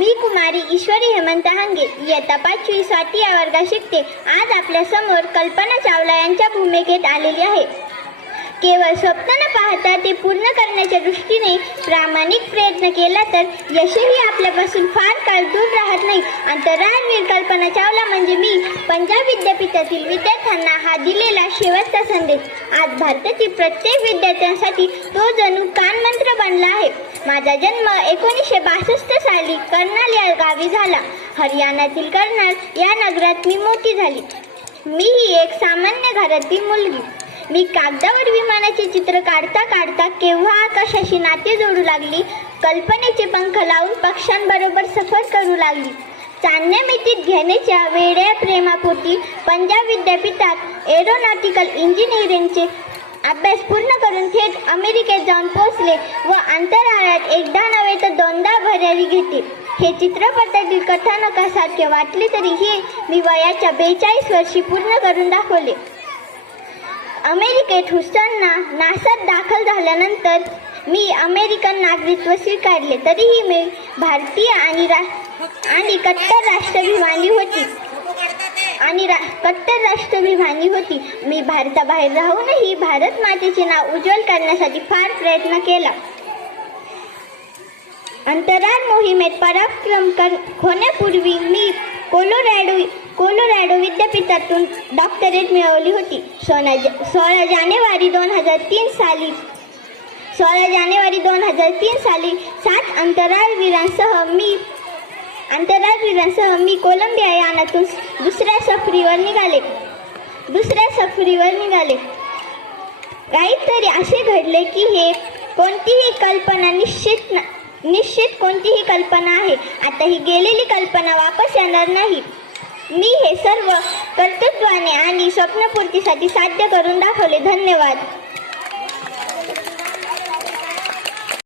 मी कुमारी ईश्वरी हेमंत हांगे. इयत्ता पाचवी स्वाती या वर्गात शिकते. आज आपल्यासमोर कल्पना चावला यांच्या भूमिकेत आलेली आहे. केवळ स्वप्न न पाहता ते पूर्ण करण्याच्या दृष्टीने प्रामाणिक प्रयत्न केला तर यशही आपल्यापासून फार काळ दूर राहत नाही. अंतराळवीर कल्पना चावला म्हणजे मी पंजाब विद्यापीठातील विद्यार्थ्यांना हा दिलेला शेवटचा संदेश. आज भारतातील प्रत्येक विद्यार्थ्यांसाठी तो जणू कानमंत्र बनला आहे. माझा जन्म एकोणीसशे बासष्ट साली कर्नाल या गावी झाला. हरियाणातील कर्नाल या नगरात मी मोठी झाली. मी ही एक सामान्य घरातील मुलगी. मी कागदावर विमानाचे चित्र काढता काढता केव्हा आकाशाशी नाते जोडू लागली कल्पनेचे पंख लावून पक्ष्यांबरोबर सफर करू लागली. चांदण्या मितीत घेण्याच्या वेड्या प्रेमापोटी पंजाब विद्यापीठात एरोनॉटिकल इंजिनिअरिंगचे अभ्यास पूर्ण करून थेट अमेरिकेत जाऊन पोहोचले व अंतराळात एकदा नव्हे तर दोनदा भरारी घेतली. हे चित्रपटातील कथानकासारखे वाटले तरी हे मी वयाच्या बेचाळीस वर्षी पूर्ण करून दाखवले. अमेरिकेत हुस्टनना नासात दाखल झाल्यानंतर मी अमेरिकन नागरिकत्व स्वीकारले. तरीही मी भारतीय आणि रा आणि कट्टर राष्ट्राभिमानी होती. आणि रा कट्टर राष्ट्राभिमानी होती. मी भारताबाहेर राहूनही भारत मातेचे नाव उज्ज्वल करण्यासाठी फार प्रयत्न केला. अंतराळ मोहिमेत पराक्रम कर होण्यापूर्वी मी कोलोरॅडो कोलोरॅडो विद्यापीठातून डॉक्टरेट मिळवली होती. सोळा सोळा जानेवारी दोन हजार तीन साली सोळा जानेवारी दोन हजार तीन साली सात अंतराळवीरांसह मी अंतराळवीरांसह मी कोलंबिया यानातून दुसऱ्या सफरीवर निघाले. दुसऱ्या सफरीवर निघाले. काहीतरी असे घडले की हे कोणतीही कल्पना निश्चित न- निश्चित कोणतीही कल्पना आहे. आता ही गेलेली कल्पना वापस येणार नाही. मी हे सर्व कर्तृत्वाने आणि स्वप्नपूर्तीसाठी साध्य करून दाखवले. धन्यवाद.